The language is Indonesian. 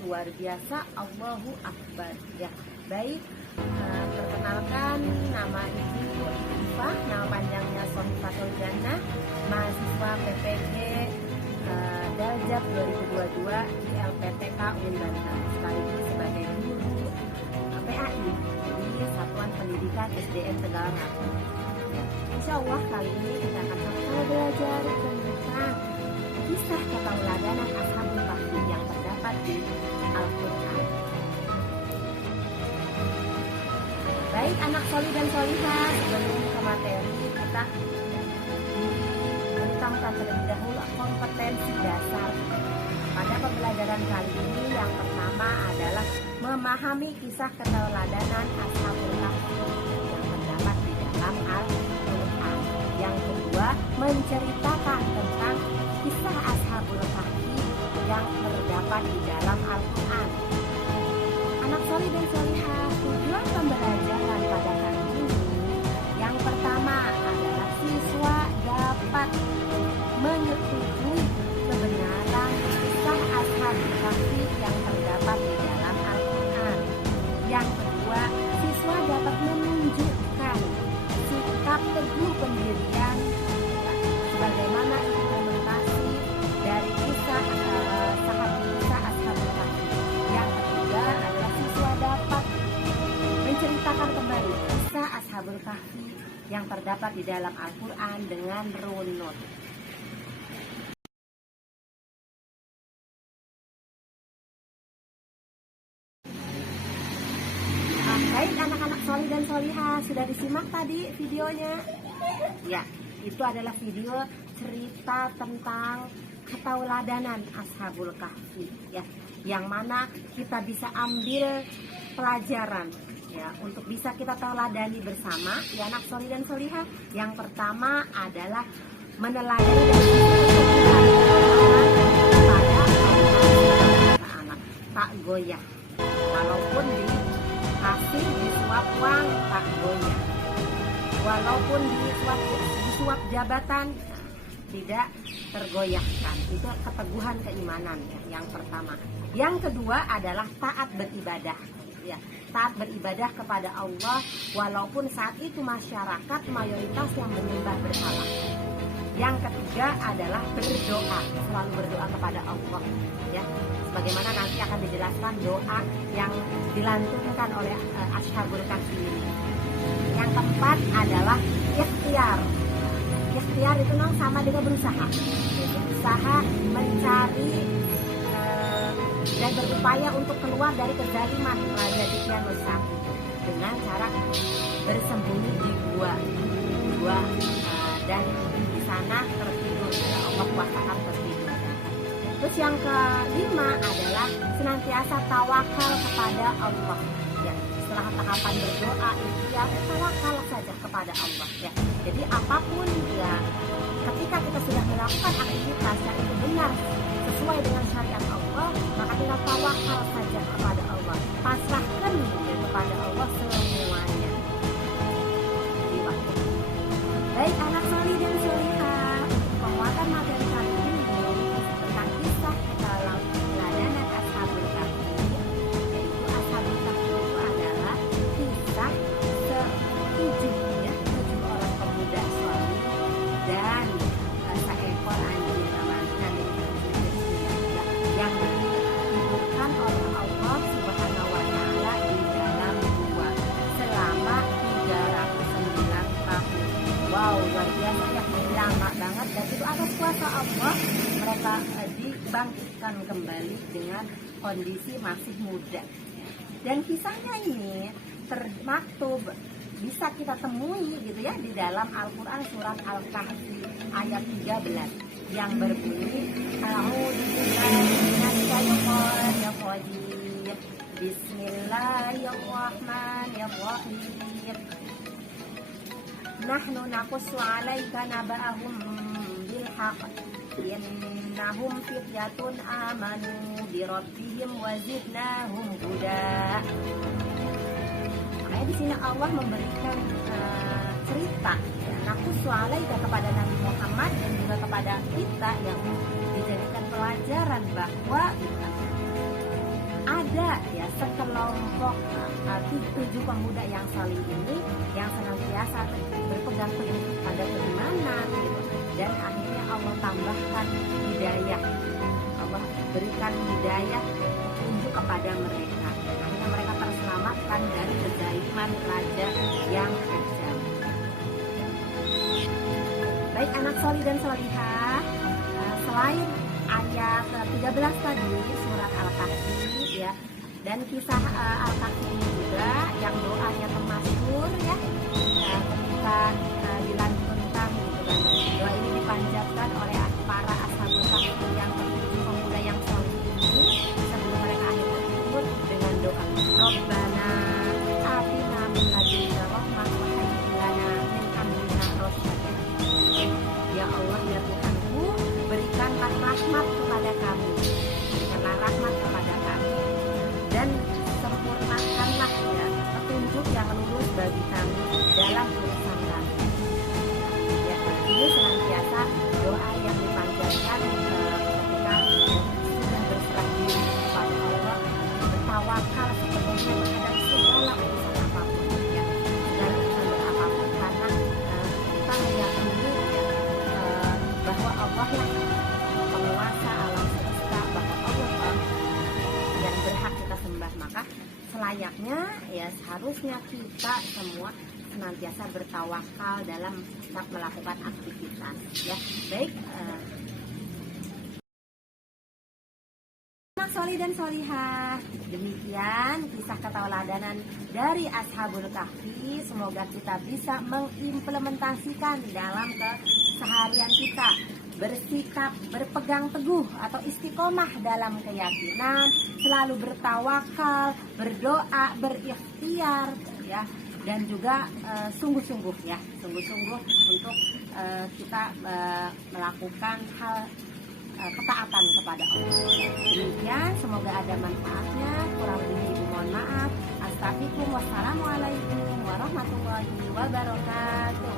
luar biasa. Allahu Akbar. Ya, baik. Perkenalkan, nama Ibu Ifah, nama panjangnya Sohifatul Jannah, mahasiswa PPG Daljab 2022 di LPTK UIN Banten, sekaligus sebagai guru PAI di Satuan Pendidikan SDN Tegalan. Insya Allah kali ini kita akan sama-sama belajar tentang kisah ketauladanan Ashabul Kahfi yang terdapat di Al-Quran. Baik anak solih dan solihah, sebelum ke materi kita diberitahukan terlebih dahulu kompetensi dasar. Pada pembelajaran kali ini yang pertama adalah memahami kisah ketauladanan Ashabul Kahfi yang terdapat di dalam Al-Quran. Yang kedua, menceritakan tentang kisah Ashabul Kahfi yang terdapat di dalam Al-Quran. Anak solih dan solihah, tujuan pembelajaran pada kali ini yang pertama adalah siswa dapat mengetahui kebenaran kisah Ashabul Kahfi yang terdapat di dalam Al-Quran. Yang kedua, siswa dapat menunjukkan sikap teguh pendirian sebagaimana implementasi dari kisah Ashabul Kahfi. Yang ketiga adalah siswa dapat menceritakan kembali kisah Ashabul Kahfi yang terdapat di dalam Al-Quran dengan runut. Baik anak-anak solih dan solihah, sudah disimak tadi videonya? Ya, itu adalah video cerita tentang ketauladanan Ashabul Kahfi, ya, yang mana kita bisa ambil pelajaran, ya, untuk bisa kita tauladani bersama, ya anak solih dan solihah. Yang pertama adalah meneladani dan kepada anak-anak, tak goyah, walaupun dikasih disuap uang tak goyah, walaupun disuap jabatan tidak tergoyahkan. Itu keteguhan keimanan, ya, yang pertama. Yang kedua adalah taat beribadah, ya, taat beribadah kepada Allah walaupun saat itu masyarakat mayoritas yang menyembah berhala. Yang ketiga adalah berdoa, selalu berdoa kepada Allah, ya, sebagaimana nanti akan dijelaskan doa yang dilantunkan oleh Ashabul Kahfi ini. Yang keempat adalah ikhtiar. Ikhtiar itu sama dengan berusaha, berusaha mencari dan berupaya untuk keluar dari kezaliman Raja Dqyamus dengan cara bersembunyi di gua dan di sana tertidur, Allah kuasakan tertidur. Terus yang kelima adalah senantiasa tawakal kepada Allah, ya. Setelah tahapan berdoa, ya tawakal saja kepada Allah, ya. Jadi apapun, ya, ketika kita sudah melakukan aktivitas yang itu benar sesuai dengan syariat Allah, maka kita tawakal saja kepada Allah, pasrahkan kepada Allah semuanya. Baik anak solih dan solihah, penguatan materi kali ini tentang kisah ketauladanan Ashabul Kahfi. Yaitu Ashabul Kahfi itu adalah kisah tujuh orang pemuda solih dan seekor anjing yang ditidurkan oleh Allah Subhanahu wa Ta'ala di dalam gua selama 309 tahun. Wow, luar biasa, ya, lama banget. Dan itu atas kuasa Allah mereka dibangkitkan kembali dengan kondisi masih muda. Dan kisahnya ini termaktub, bisa kita temui gitu ya di dalam Al-Quran surat Al-Kahfi ayat 13 yang berbunyi A'udzubillahi Bismillahirrahmanirrahim. Nahnu naqussu 'alaika naba'ahum bil haqq innahum fityatun amanu bi rabbihim wa zidnahum huda. Makanya di sini Allah memberikan cerita, ya, naqussu 'alaika kepada Nabi Muhammad dan juga kepada kita yang dijadikan pelajaran bahwa pemuda ya, sekelompok 7 pemuda yang salih ini yang senantiasa berpegang teguh pada keimanan gitu. Dan akhirnya Allah tambahkan hidayah, Allah berikan hidayah petunjuk kepada mereka. Akhirnya mereka terselamatkan dari kezaliman raja yang kejam. Baik anak solih dan solihah, selain ayat 13 tadi surat Al-Kahfi ya, dan kisah Al-Kahfi ini juga yang doanya termasyhur ya, ketika dilantunkan gitu kan. Doa ini dipanjatkan oleh para ashabul kahfi yang pemuda yang soleh ini sebelum mereka akhirnya tidur dengan doa Rabbana atina min ladunka rahmah wa hayyi lana min amrina rasyada. Ya Allah ya Tuhanku, berikanlah rahmat kepada kami, berikanlah rahmat kepada kami, dan sempurnakanlah ya petunjuk yang lurus bagi kami dalam urusan kami. Ya, ini senantiasa doa yang dipanjatkan ketika sudah berserah diri kepada Allah, bertawakal sepenuhnya terhadap segala urusan apapun ya, segala urusan apapun, karena kita meyakini ya, bahwa Allah lah penguasa alam semesta, bahwa Allah yang berhak kita sembah. Maka selayaknya ya seharusnya kita semua senantiasa bertawakal dalam saat melakukan aktivitas ya. Baik, anak solih dan solihah, demikian kisah ketauladanan dari Ashabul Kahfi. Semoga kita bisa mengimplementasikan dalam keseharian kita, bersikap berpegang teguh atau istiqomah dalam keyakinan, selalu bertawakal, berdoa, berikhtiar ya, dan juga sungguh-sungguh ya, sungguh-sungguh untuk kita melakukan hal ketaatan kepada Allah. Demikian, semoga ada manfaatnya. Kurang lebihnya ibu mohon maaf. Astagfirullah. Wassalamualaikum warahmatullahi wabarakatuh.